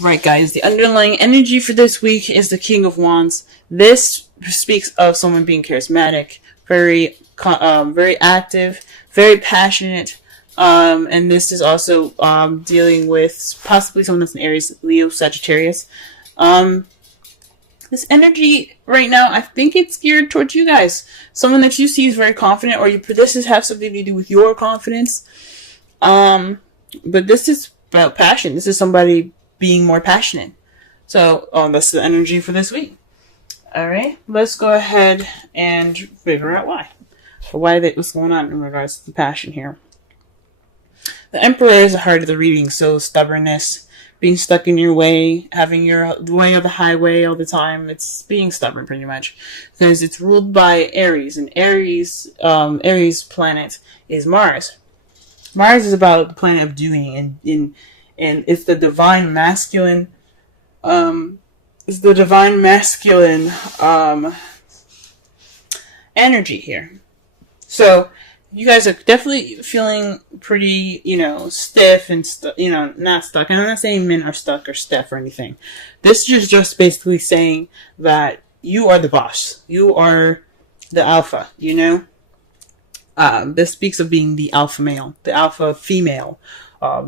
Right, guys, the underlying energy for this week is the King of Wands. This speaks of someone being charismatic, very active, very passionate, and this is also dealing with possibly someone that's an Aries, Leo, Sagittarius. This energy right now, I think it's geared towards you guys. Someone that you see is very confident, or this has something to do with your confidence. But this is about passion. This is somebody being more passionate. So, that's the energy for this week. Alright, let's go ahead and figure out why. What's going on in regards to the passion here. The Emperor is the heart of the reading, so stubbornness, being stuck in your way, having your way of the highway all the time. It's being stubborn, pretty much, because it's ruled by Aries, and Aries planet is Mars. Mars is about the planet of doing, and it's the divine masculine. Energy here. So you guys are definitely feeling pretty, stiff and not stuck. And I'm not saying men are stuck or stiff or anything. This is just basically saying that you are the boss. You are the alpha. This speaks of being the alpha male, the alpha female,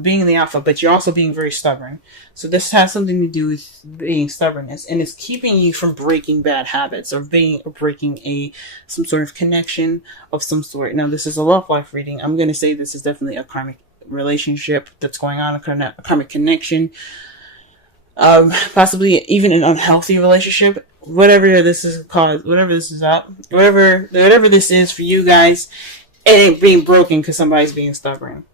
being the alpha, but you're also being very stubborn. So this has something to do with being stubbornness, and it's keeping you from breaking bad habits or breaking some sort of connection of some sort. Now, this is a love life reading. I'm going to say this is definitely a karmic relationship that's going on, a karmic connection, possibly even an unhealthy relationship. Whatever this is called, whatever this is for you guys, it ain't being broken because somebody's being stubborn.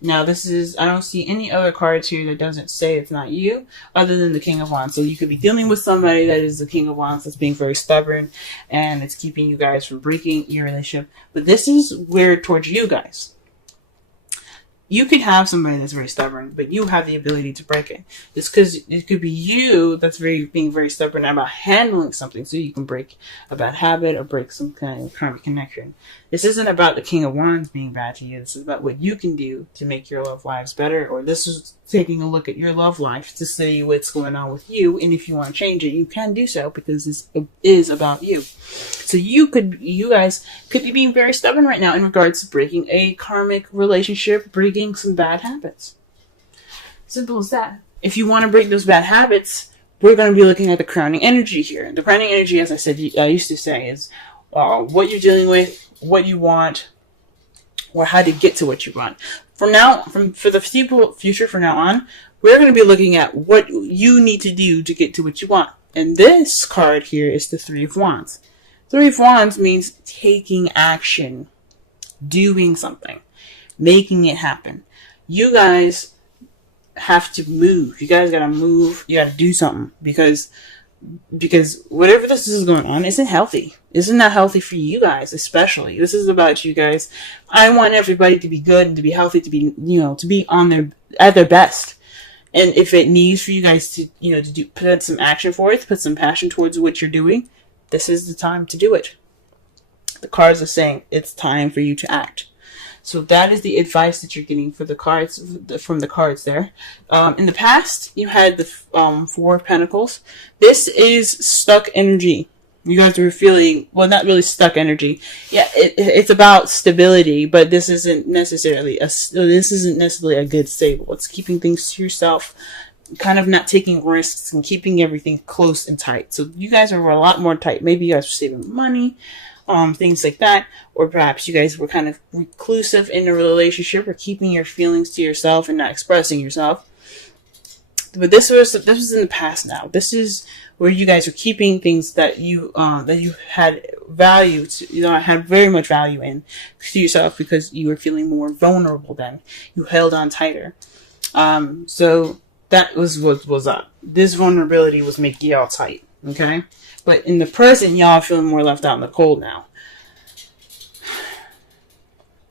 Now, I don't see any other cards here that doesn't say it's not you, other than the King of Wands. So you could be dealing with somebody that is the King of Wands that's being very stubborn, and it's keeping you guys from breaking your relationship. But this is weird towards you guys. You could have somebody that's very stubborn, but you have the ability to break it. It's because it could be you that's being very stubborn about handling something, so you can break a bad habit or break some kind of karmic connection. This isn't about the King of Wands being bad to you. This is about what you can do to make your love lives better, or this is taking a look at your love life to see what's going on with you, and if you want to change it, you can do so, because this is about you. So you guys could be being very stubborn right now in regards to breaking a karmic relationship, breaking some bad habits. Simple as that. If you want to break those bad habits, we're going to be looking at the crowning energy here. The crowning energy, as I used to say, is what you're dealing with, what you want, or how to get to what you want. For the future from now on, we're going to be looking at what you need to do to get to what you want. And this card here is the Three of Wands. Three of Wands means taking action, doing something, making it happen. You guys have to move. You guys gotta move. You gotta do something, because whatever this is going on isn't healthy. Isn't that healthy for you guys, especially? This is about you guys. I want everybody to be good and to be healthy, to be, to be at their best. And if it needs for you guys to, put some action forth, put some passion towards what you're doing, this is the time to do it. The cards are saying it's time for you to act. So that is the advice that you're getting from the cards there. In the past, you had the Four of Pentacles. This is stuck energy. You guys were feeling, well, not really stuck energy. Yeah, it's about stability, but this isn't necessarily a good stable. It's keeping things to yourself, kind of not taking risks and keeping everything close and tight. So you guys are a lot more tight. Maybe you guys were saving money, things like that, or perhaps you guys were kind of reclusive in a relationship, or keeping your feelings to yourself and not expressing yourself. But this was in the past now. This is where you guys are keeping things that you had value to, had very much value in to yourself, because you were feeling more vulnerable then. You held on tighter. So that was what was up. This vulnerability was making y'all tight. Okay? But in the present, y'all feeling more left out in the cold now.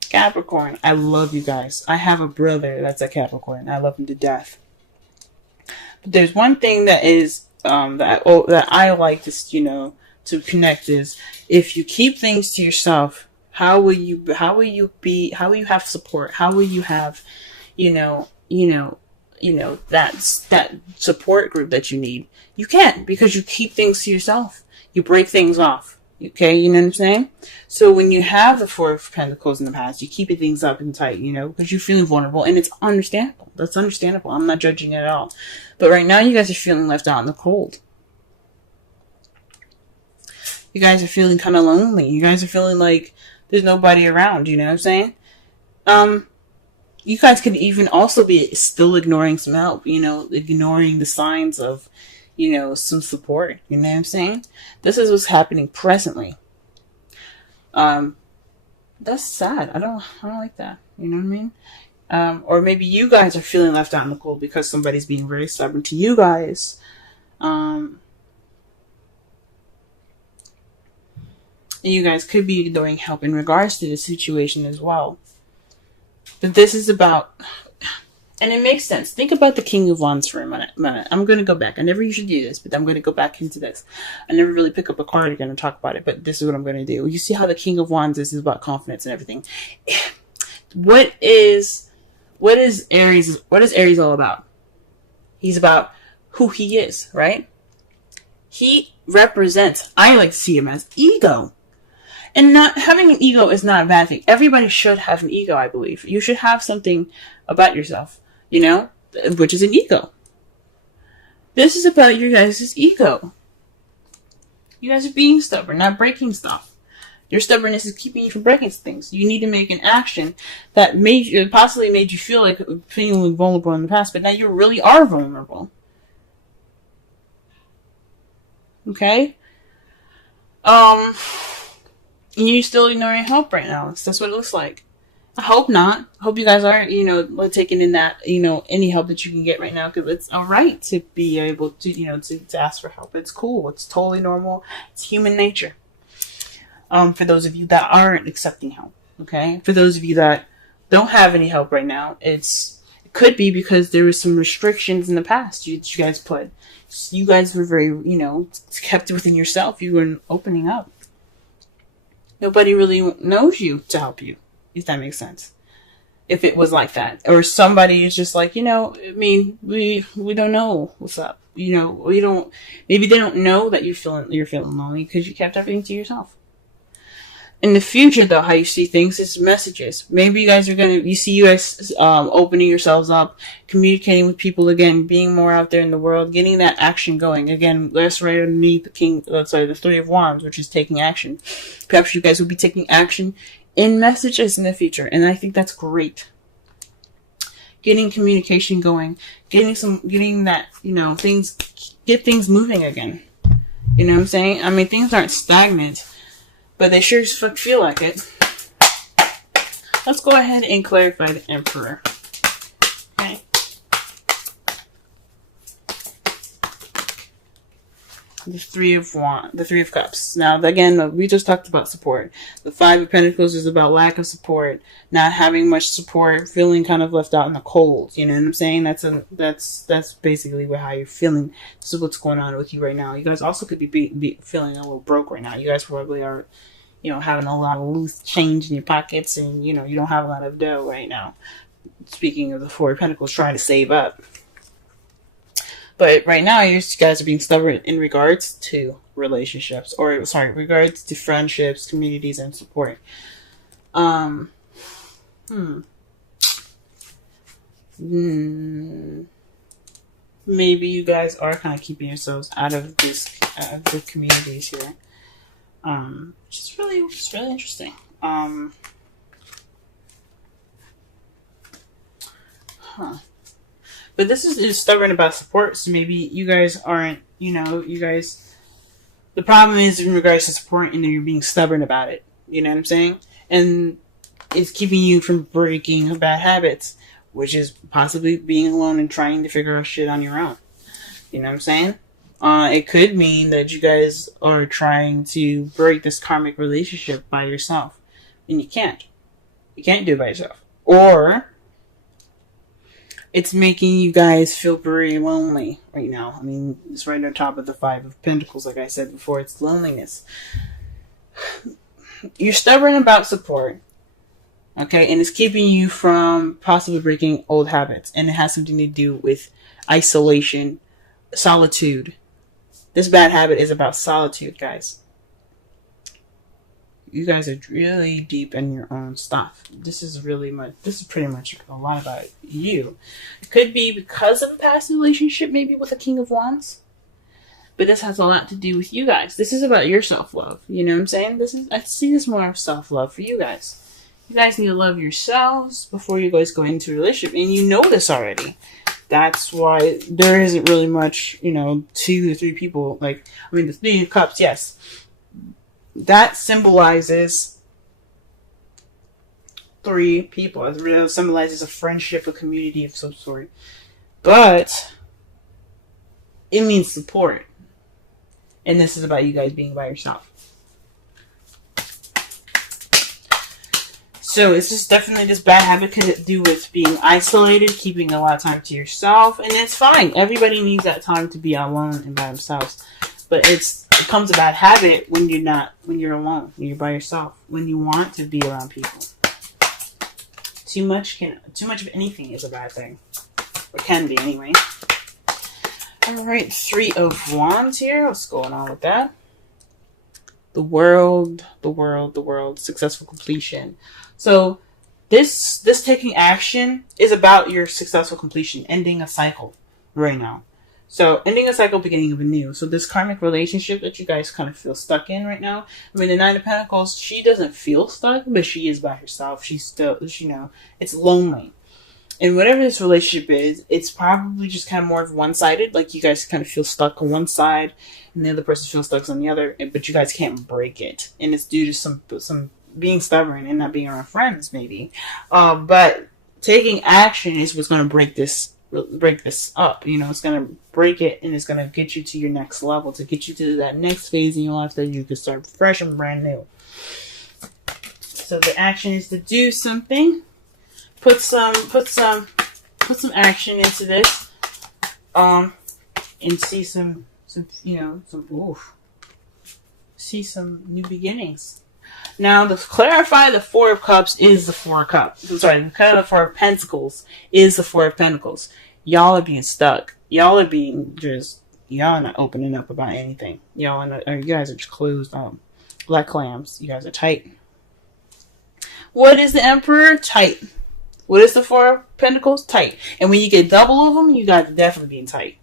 Capricorn, I love you guys. I have a brother that's a Capricorn. I love him to death. But there's one thing that is that I like to connect is, if you keep things to yourself, how will you have support? How will you have that support group that you need. You can't, because you keep things to yourself. You break things off. Okay, you know what I'm saying? So when you have the Four of Pentacles in the past, you keep things up and tight, because you're feeling vulnerable, and it's understandable. That's understandable. I'm not judging it at all. But right now, you guys are feeling left out in the cold. You guys are feeling kind of lonely. You guys are feeling like there's nobody around, you know what I'm saying? You guys could even also be still ignoring some help, ignoring the signs of, some support, you know what I'm saying? This is what's happening presently. That's sad. I don't like that. You know what I mean? Or maybe you guys are feeling left out in the cold because somebody's being very stubborn to you guys. You guys could be ignoring help in regards to the situation as well. But this is about, and it makes sense. Think about the King of Wands for a minute. I'm going to go back. I never usually do this, but I'm going to go back into this. I never really pick up a card again and talk about it, but this is what I'm going to do. You see how the King of Wands is about confidence and everything. What is Aries all about? He's about who he is, right? He represents, I like to see him as ego. And not having an ego is not a bad thing. Everybody should have an ego, I believe. You should have something about yourself, which is an ego. This is about your guys' ego. You guys are being stubborn, not breaking stuff. Your stubbornness is keeping you from breaking things. You need to make an action that possibly made you feel like feeling vulnerable in the past, but now you really are vulnerable. Okay? You're still ignoring help right now. That's what it looks like. I hope not. I hope you guys are, taking in that, any help that you can get right now, because it's all right to be able to, to ask for help. It's cool. It's totally normal. It's human nature. For those of you that aren't accepting help, okay? For those of you that don't have any help right now, it could be because there was some restrictions in the past you guys put. You guys were very, kept within yourself. You weren't opening up. Nobody really knows you to help you, if that makes sense. If it was like that. Or somebody is just like, we don't know what's up. Maybe they don't know that you're feeling lonely because you kept everything to yourself. In the future, though, how you see things is messages. Maybe you guys opening yourselves up, communicating with people again, being more out there in the world, getting that action going. Again, that's right underneath the Three of Wands, which is taking action. Perhaps you guys will be taking action in messages in the future, and I think that's great. Getting communication going, getting that, get things moving again. You know what I'm saying? I mean, things aren't stagnant, but they sure as fuck feel like it. Let's go ahead and clarify the Emperor. Okay. The Three of Cups. Now, again, we just talked about support. The Five of Pentacles is about lack of support, not having much support, feeling kind of left out in the cold. You know what I'm saying? That's basically how you're feeling. This is what's going on with you right now. You guys also could be feeling a little broke right now. You guys probably are, having a lot of loose change in your pockets, and you don't have a lot of dough right now. Speaking of the Four of Pentacles, trying to save up. But right now, you guys are being stubborn in regards to relationships, regards to friendships, communities, and support. Maybe you guys are kind of keeping yourselves out of the communities here, which is really interesting. But this is stubborn about support, so maybe you guys aren't, the problem is in regards to support, and you're being stubborn about it. You know what I'm saying? And it's keeping you from breaking bad habits, which is possibly being alone and trying to figure out shit on your own. You know what I'm saying? It could mean that you guys are trying to break this karmic relationship by yourself, and you can't. You can't do it by yourself. Or it's making you guys feel very lonely right now. I mean, it's right on top of the Five of Pentacles, like I said before. It's loneliness. You're stubborn about support. Okay, and it's keeping you from possibly breaking old habits, and it has something to do with isolation, solitude. This bad habit is about solitude, guys. You guys are really deep in your own stuff. This is pretty much a lot about you. It could be because of a past relationship, maybe with a King of Wands. But this has a lot to do with you guys. This is about your self-love. You know what I'm saying? I see this more of self-love for you guys. You guys need to love yourselves before you guys go into a relationship. And you know this already. That's why there isn't really much, 2 to 3 people. The Three of Cups, yes. That symbolizes 3 people. It really symbolizes a friendship, a community of some sort. But it means support. And this is about you guys being by yourself. So it's just definitely this bad habit could do with being isolated, keeping a lot of time to yourself, and it's fine. Everybody needs that time to be alone and by themselves. But it becomes a bad habit when you're alone, when you're by yourself, when you want to be around people. Too much of anything is a bad thing. Or can be anyway. Alright, 3 of Wands here. What's going on with that? The world, successful completion. So this taking action is about your successful completion, ending a cycle right now. So ending a cycle, beginning of a new. So this karmic relationship that you guys kind of feel stuck in right now. I mean, the 9 of Pentacles, she doesn't feel stuck, but she is by herself. She's still, it's lonely. And whatever this relationship is, it's probably just kind of more of one-sided. Like you guys kind of feel stuck on one side, and the other person feels stuck on the other. But you guys can't break it, and it's due to some being stubborn and not being around friends, maybe. But taking action is what's going to break this up. It's going to break it, and it's going to get you to your next level, to get you to that next phase in your life that you can start fresh and brand new. So the action is to do something. Put some action into this, and see some new beginnings. Now, to clarify, the 4 of Cups is the 4 of Cups. I'm sorry, the 4 of Pentacles is the 4 of Pentacles. Y'all are being stuck. Y'all are not opening up about anything. You guys are just closed like clams. You guys are tight. What is the Emperor? Tight. What is the 4 of Pentacles? Tight. And when you get double of them, you guys are definitely being tight.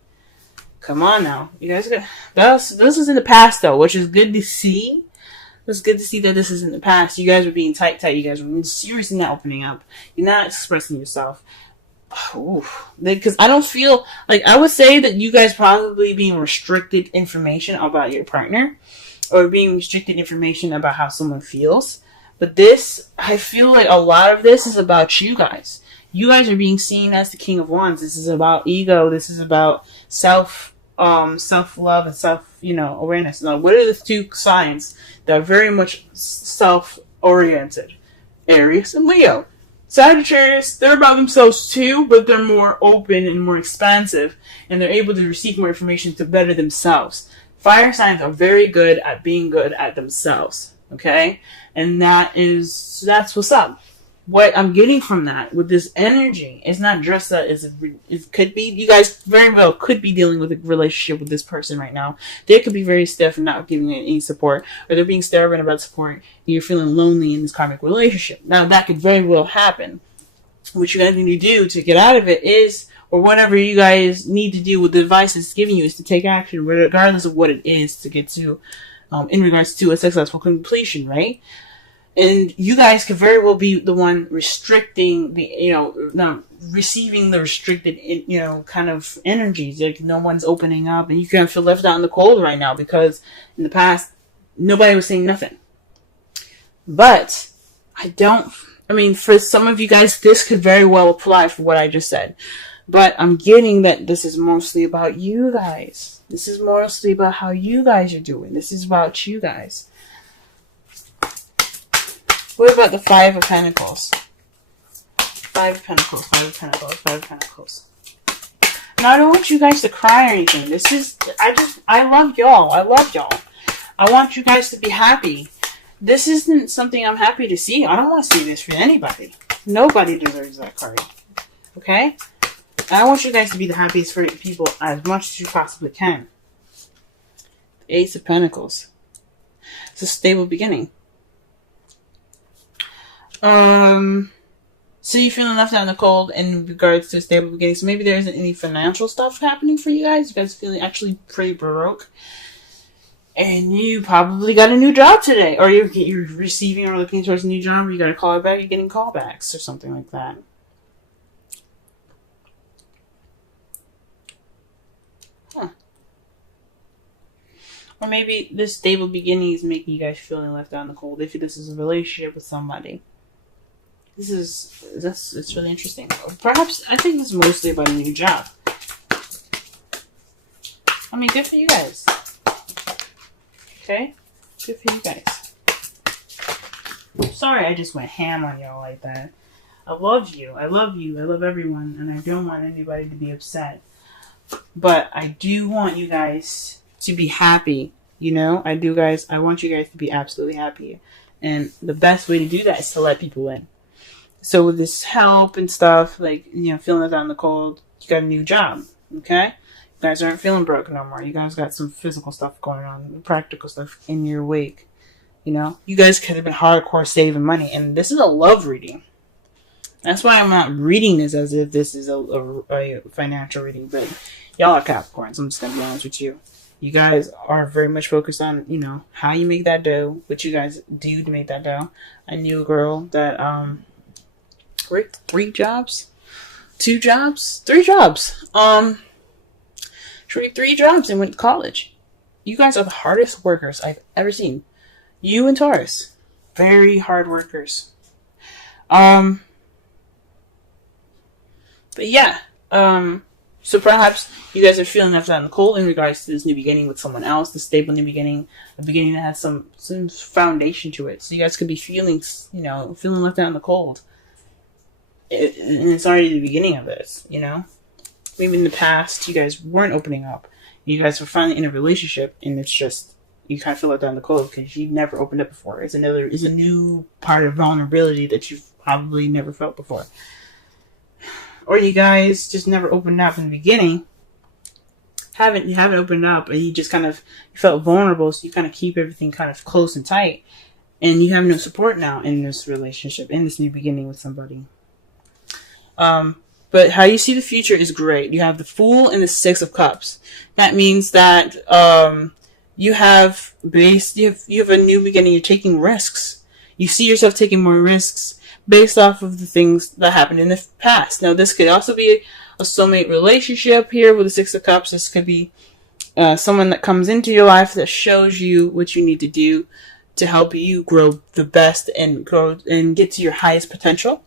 Come on now. You guys got this is in the past though, which is good to see. It's good to see that this is in the past. You guys were being tight. You guys were seriously not opening up. You're not expressing yourself. Because I don't feel like, I would say that you guys probably being restricted information about your partner, or being restricted information about how someone feels. But this, I feel like a lot of this is about you guys. You guys are being seen as the King of Wands. This is about ego. This is about self-love and self-awareness. Now, what are the 2 signs that are very much self-oriented? Aries and Leo. Sagittarius, they're about themselves too, but they're more open and more expansive, and they're able to receive more information to better themselves. Fire signs are very good at being good at themselves. Okay? And that's what's up. What I'm getting from that with this energy is not just that it could be, you guys very well could be dealing with a relationship with this person right now. They could be very stiff and not giving you any support, or they're being stubborn about support, and you're feeling lonely in this karmic relationship. Now that could very well happen. What you guys need to do to get out of it is, or whatever you guys need to do with the advice it's giving you, is to take action regardless of what it is to get to, in regards to a successful completion, right? And you guys could very well be the one restricting receiving the restricted, kind of energies. Like no one's opening up, and you kind of feel left out in the cold right now because in the past, nobody was saying nothing. But for some of you guys, this could very well apply for what I just said. But I'm getting that this is mostly about you guys. This is mostly about how you guys are doing. This is about you guys. What about the 5 of Pentacles? 5 of Pentacles, 5 of Pentacles, 5 of Pentacles. Now, I don't want you guys to cry or anything. I love y'all. I want you guys to be happy. This isn't something I'm happy to see. I don't want to see this for anybody. Nobody deserves that card. Okay? I want you guys to be the happiest for people as much as you possibly can. Ace of Pentacles. It's a stable beginning. So you're feeling left out in the cold in regards to a stable beginning. So maybe there isn't any financial stuff happening for you guys. You guys feeling actually pretty broke. And you probably got a new job today. Or you're receiving or looking towards a new job. Or you got a call back. You're getting callbacks or something like that. Huh. Or maybe this stable beginning is making you guys feeling left out in the cold. If this is a relationship with somebody. It's really interesting. Perhaps, I think this is mostly about a new job. I mean, good for you guys. Okay? Good for you guys. Sorry I just went ham on y'all like that. I love you. I love you. I love everyone. And I don't want anybody to be upset. But I do want you guys to be happy. You know? I want you guys to be absolutely happy. And the best way to do that is to let people in. So with this help and stuff, like, you know, feeling it out in the cold, you got a new job, okay? You guys aren't feeling broken no more. You guys got some physical stuff going on, practical stuff in your wake, you know? You guys could have been hardcore saving money, and this is a love reading. That's why I'm not reading this as if this is a financial reading, but y'all are Capricorns, I'm just going to be honest with you. You guys are very much focused on, you know, how you make that dough, what you guys do to make that dough. I knew a girl that, worked 3 jobs? 2 jobs? 3 jobs. She worked 3 jobs and went to college. You guys are the hardest workers I've ever seen. You and Taurus. Very hard workers. But yeah. So perhaps you guys are feeling left out in the cold in regards to this new beginning with someone else, the stable new beginning, a beginning that has some foundation to it. So you guys could be feeling left out in the cold. And it's already the beginning of this, you know? Maybe in the past, you guys weren't opening up. You guys were finally in a relationship, and it's just, you kind of feel it down the cold because you've never opened up before. It's a new part of vulnerability that you've probably never felt before. Or you guys just never opened up in the beginning. You haven't opened up, and you just kind of felt vulnerable, so you kind of keep everything kind of close and tight. And you have no support now in this relationship, in this new beginning with somebody. But how you see the future is great. You have the Fool and the 6 of Cups. That means that you have a new beginning. You're taking risks. You see yourself taking more risks based off of the things that happened in the past. Now, this could also be a soulmate relationship here with the 6 of Cups. This could be someone that comes into your life that shows you what you need to do to help you grow the best and grow and get to your highest potential.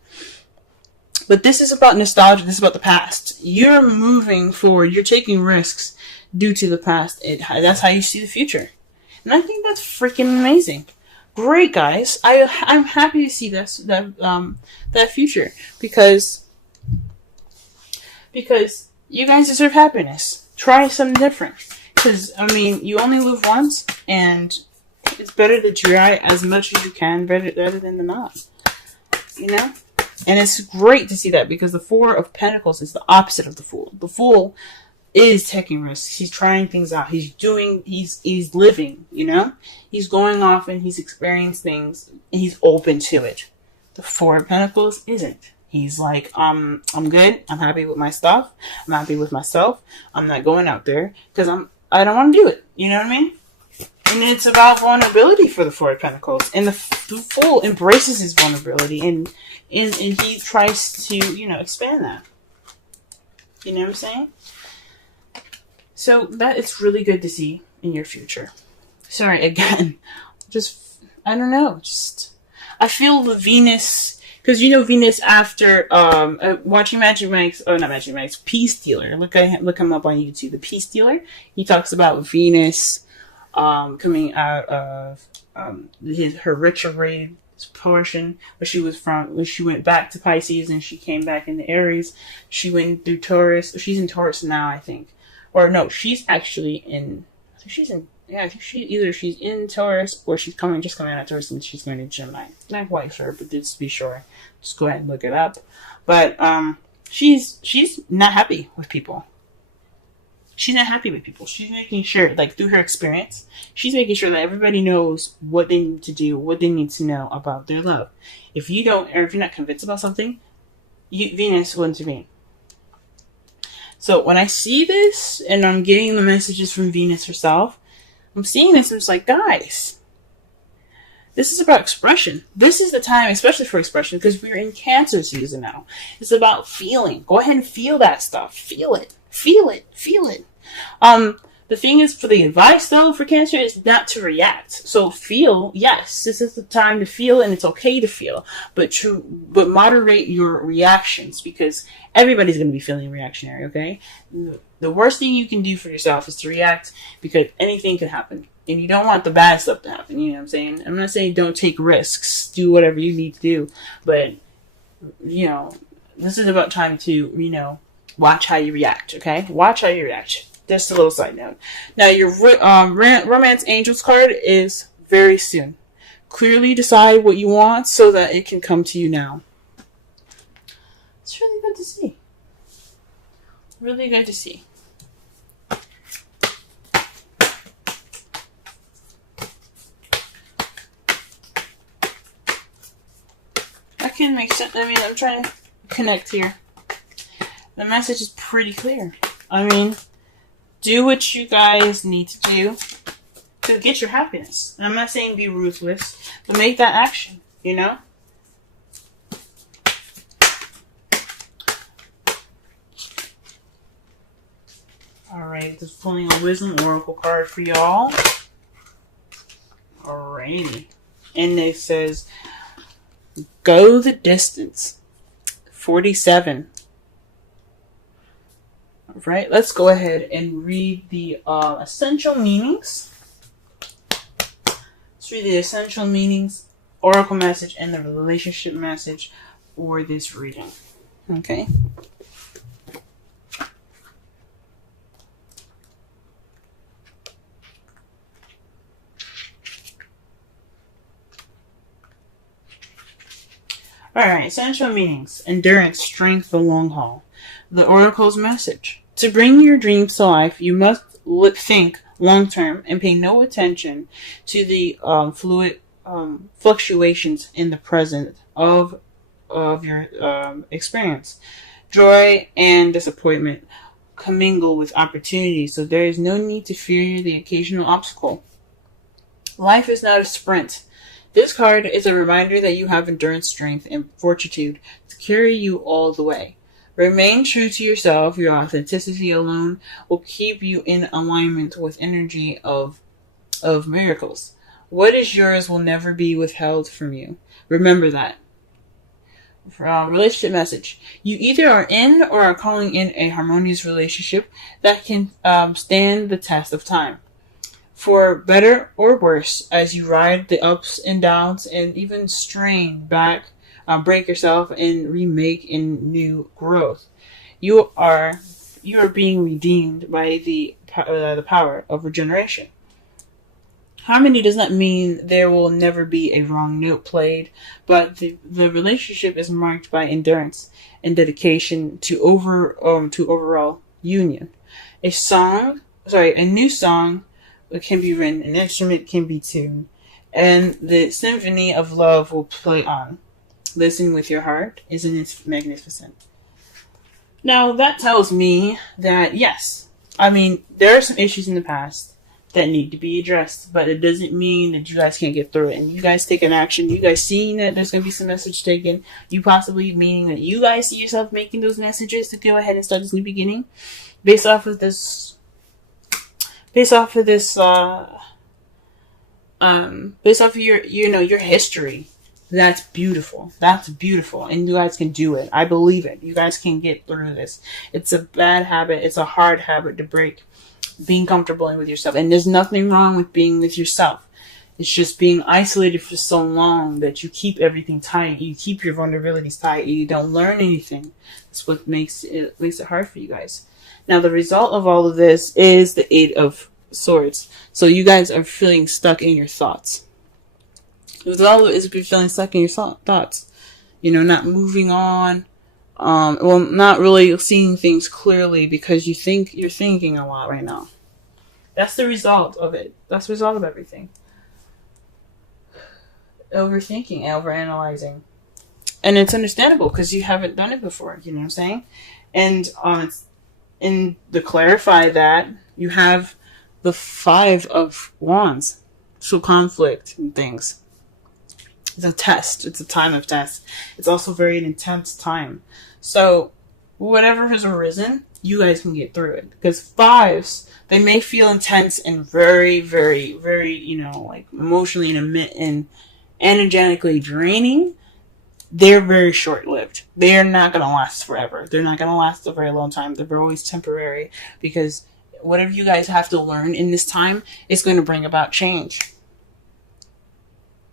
But this is about nostalgia. This is about the past. You're moving forward. You're taking risks due to the past. That's how you see the future. And I think that's freaking amazing. Great, guys. I'm happy to see that future because you guys deserve happiness. Try something different. Because, I mean, you only live once, and it's better to try as much as you can, better than not. You know? And it's great to see that because the 4 of Pentacles is the opposite of the Fool. The Fool is taking risks. He's trying things out. He's living, you know? He's going off and he's experiencing things and he's open to it. The 4 of Pentacles isn't. He's like, I'm good. I'm happy with my stuff. I'm happy with myself. I'm not going out there because I don't want to do it. You know what I mean? And it's about vulnerability for the 4 of Pentacles. And the Fool embraces his vulnerability and he tries to, expand that. You know what I'm saying? So that it's really good to see in your future. Sorry, again. I don't know. I feel the Venus, because Venus after, watching Magic Mike's, not Magic Mike's, Peace Dealer. Look him up on YouTube. The Peace Dealer. He talks about Venus, coming out of, her retrograde portion where she went back to Pisces and she came back into Aries. She went through Taurus. She's in Taurus now, I think. Or no, she's actually in think she's in. Yeah, I think she's in Taurus or she's just coming out of Taurus and she's going to Gemini. Not quite sure, but just to be sure, just go ahead and look it up. But she's not happy with people. She's not happy with people. She's making sure, like through her experience, she's making sure that everybody knows what they need to do, what they need to know about their love. If you don't, or if you're not convinced about something, Venus will intervene. So when I see this, and I'm getting the messages from Venus herself, I'm seeing this, and it's like, guys, this is about expression. This is the time, especially for expression, because we're in Cancer season now. It's about feeling. Go ahead and feel that stuff. Feel it. Feel it. Feel it. The thing is, for the advice, though, for Cancer, is not to react. So feel, yes, this is the time to feel, and it's okay to feel. But moderate your reactions, because everybody's going to be feeling reactionary, okay? The worst thing you can do for yourself is to react, because anything can happen. And you don't want the bad stuff to happen, you know what I'm saying? I'm not saying don't take risks. Do whatever you need to do. But, this is about time to, watch how you react, okay? Watch how you react. Just a little side note. Now, your Romance Angels card is very soon. Clearly decide what you want so that it can come to you now. It's really good to see. Really good to see. That can make sense. I mean, I'm trying to connect here. The message is pretty clear. I mean, do what you guys need to do to get your happiness. I'm not saying be ruthless, but make that action, Alright, just pulling a Wisdom Oracle card for y'all. Alrighty. And it says, go the distance. 47. Right, let's go ahead and read the essential meanings. Let's read the essential meanings, oracle message, and the relationship message for this reading. Okay. Alright, essential meanings. Endurance, strength, the long haul. The oracle's message. To bring your dreams to life, you must think long-term and pay no attention to the fluid fluctuations in the present of your experience. Joy and disappointment commingle with opportunity, so there is no need to fear the occasional obstacle. Life is not a sprint. This card is a reminder that you have endurance, strength, and fortitude to carry you all the way. Remain true to yourself. Your authenticity alone will keep you in alignment with energy of miracles. What is yours will never be withheld from you. Remember that. Relationship message. You either are in or are calling in a harmonious relationship that can stand the test of time. For better or worse, as you ride the ups and downs and even strain back, break yourself and remake in new growth. You are being redeemed by the power of regeneration. Harmony does not mean there will never be a wrong note played, but the relationship is marked by endurance and dedication to overall union. A new song can be written, an instrument can be tuned, and the symphony of love will play on. Listen with your heart. Isn't it magnificent? Now, that tells me that, yes, I mean, there are some issues in the past that need to be addressed, but it doesn't mean that you guys can't get through it. And you guys take an action. You guys seeing that there's going to be some message taken. You possibly meaning that you guys see yourself making those messages to go ahead and start this new beginning. Based off of your history. That's beautiful. That's beautiful. And you guys can do it. I believe it. You guys can get through this. It's a bad habit. It's a hard habit to break. Being comfortable with yourself. And there's nothing wrong with being with yourself. It's just being isolated for so long that you keep everything tight. You keep your vulnerabilities tight. You don't learn anything. That's what makes it hard for you guys. Now, the result of all of this is the Eight of Swords. So you guys are feeling stuck in your thoughts. With all of it is feeling stuck in your thoughts. You know, not moving on. Well, not really seeing things clearly because you're thinking a lot right now. That's the result of it. That's the result of everything. Overthinking, overanalyzing. And it's understandable because you haven't done it before, you know what I'm saying? And in to clarify that, you have the 5 of Wands. So conflict and things. It's a test. It's a time of test. It's also very an intense time. So whatever has arisen, you guys can get through it. Because 5s, they may feel intense and very, very, very, you know, like emotionally and energetically draining. They're very short-lived. They're not going to last forever. They're not going to last a very long time. They're always temporary because whatever you guys have to learn in this time is going to bring about change.